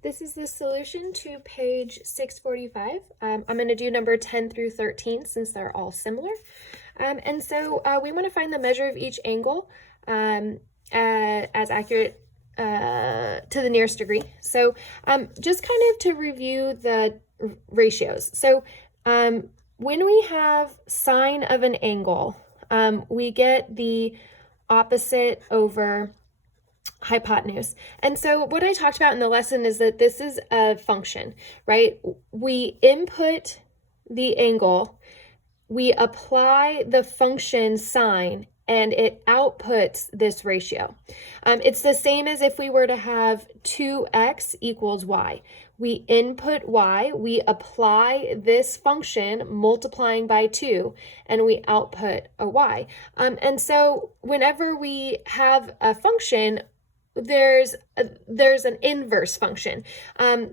This is the solution to page 645. I'm going to do number 10 through 13 since they're all similar. And so we want to find the measure of each angle as accurate to the nearest degree. So just kind of to review the ratios. So when we have sine of an angle, we get the opposite over hypotenuse. And so what I talked about in the lesson is that this is a function, right? We input the angle, we apply the function sine, and it outputs this ratio. It's the same as if we were to have 2x equals y. We input y, we apply this function multiplying by 2, and we output a y. And so whenever we have a function, there's an inverse function.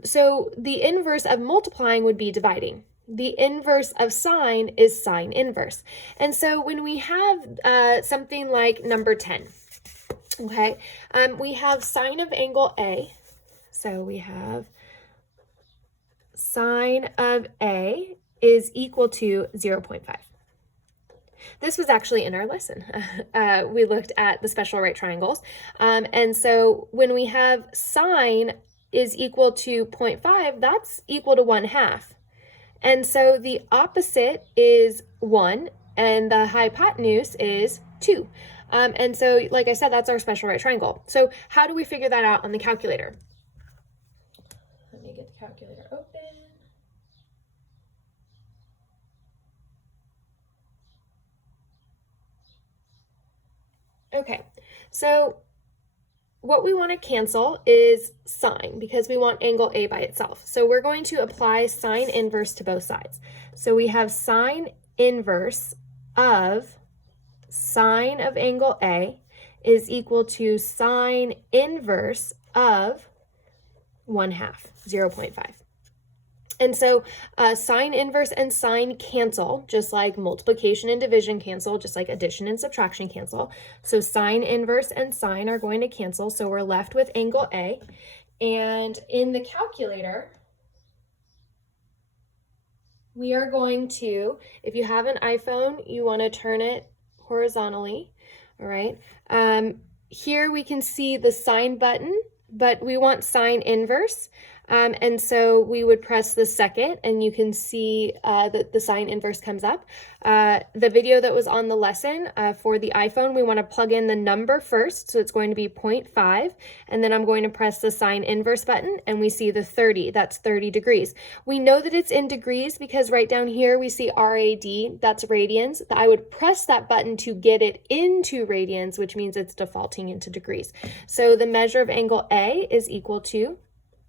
So the inverse of multiplying would be dividing. The inverse of sine is sine inverse. And so when we have something like number 10, okay, we have sine of angle A. So we have sine of A is equal to 0.5. This was actually in our lesson. We looked at the special right triangles. And so when we have sine is equal to 0.5, that's equal to 1/2. And so the opposite is 1, and the hypotenuse is 2. And so, like I said, that's our special right triangle. So how do we figure that out on the calculator? Let me get the calculator open. Okay, so what we want to cancel is sine because we want angle A by itself. So we're going to apply sine inverse to both sides. So we have sine inverse of sine of angle A is equal to sine inverse of 1/2, 0.5. And so sine inverse and sine cancel, just like multiplication and division cancel, just like addition and subtraction cancel. So sine inverse and sine are going to cancel, so we're left with angle A. And in the calculator, we are going to, if you have an iPhone, you want to turn it horizontally, all right? Here we can see the sine button, but we want sine inverse. And so we would press the second, and you can see that the sine inverse comes up. The video that was on the lesson for the iPhone, we want to plug in the number first, so it's going to be 0.5, and then I'm going to press the sine inverse button, and we see the 30. That's 30 degrees. We know that it's in degrees because right down here we see RAD, that's radians. I would press that button to get it into radians, which means it's defaulting into degrees. So the measure of angle A is equal to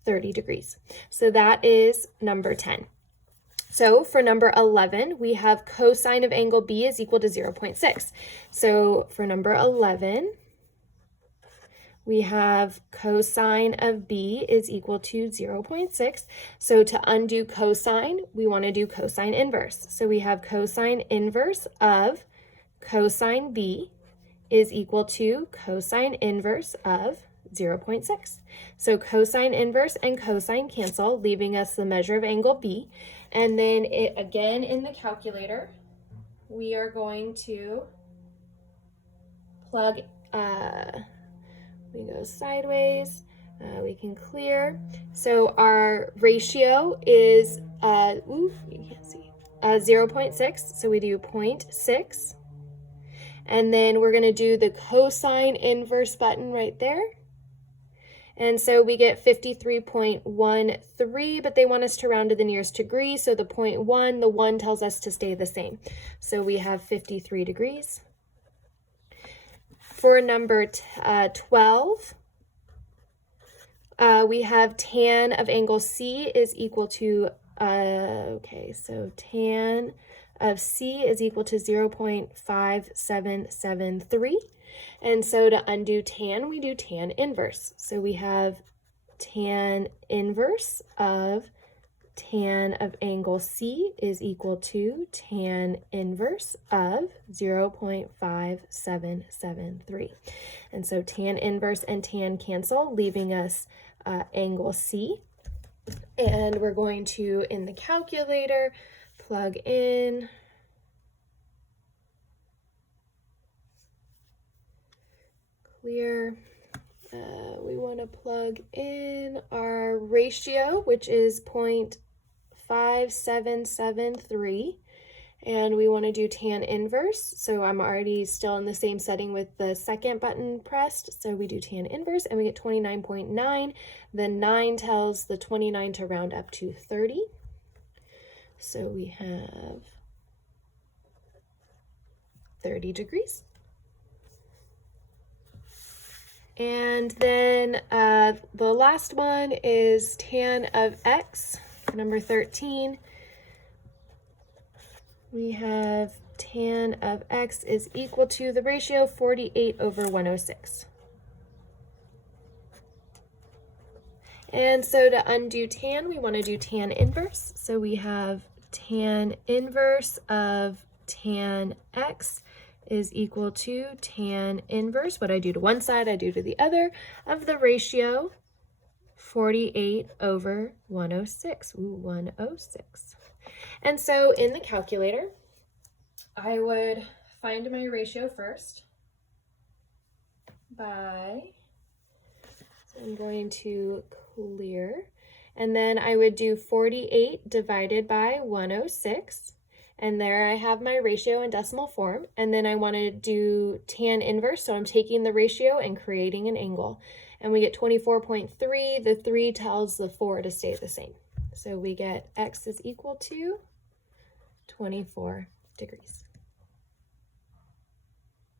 30 degrees. So that is number 10. So for number 11, we have cosine of angle B is equal to 0.6. So for number 11, we have cosine of B is equal to 0.6. So to undo cosine, we want to do cosine inverse. So we have cosine inverse of cosine B is equal to cosine inverse of 0.6. So cosine inverse and cosine cancel, leaving us the measure of angle B. And then again in the calculator, we are going to plug, we go sideways, we can clear. So our ratio is, you can't see, 0.6. So we do 0.6. And then we're going to do the cosine inverse button right there. And so we get 53.13, but they want us to round to the nearest degree. So the 0.1, the 1 tells us to stay the same. So we have 53 degrees. For number 12, we have tan of angle C is equal to, okay, so tan of C is equal to 0.5773. And so to undo tan, we do tan inverse. So we have tan inverse of tan of angle C is equal to tan inverse of 0.5773. And so tan inverse and tan cancel, leaving us angle C. And we're going to, in the calculator, plug in clear. We want to plug in our ratio, which is 0.5773, and we want to do tan inverse. So I'm already still in the same setting with the second button pressed. So we do tan inverse and we get 29.9. The 9 tells the 29 to round up to 30. So we have 30 degrees. And then the last one is tan of x, number 13. We have tan of x is equal to the ratio 48/106. And so to undo tan, we want to do tan inverse. So we have tan inverse of tan x is equal to tan inverse, what I do to one side, I do to the other, of the ratio 48/106. Ooh, 106. And so in the calculator, I would find my ratio first by, so I'm going to clear, and then I would do 48 divided by 106. And there I have my ratio in decimal form. And then I want to do tan inverse. So I'm taking the ratio and creating an angle. And we get 24.3. The 3 tells the 4 to stay the same. So we get x is equal to 24 degrees.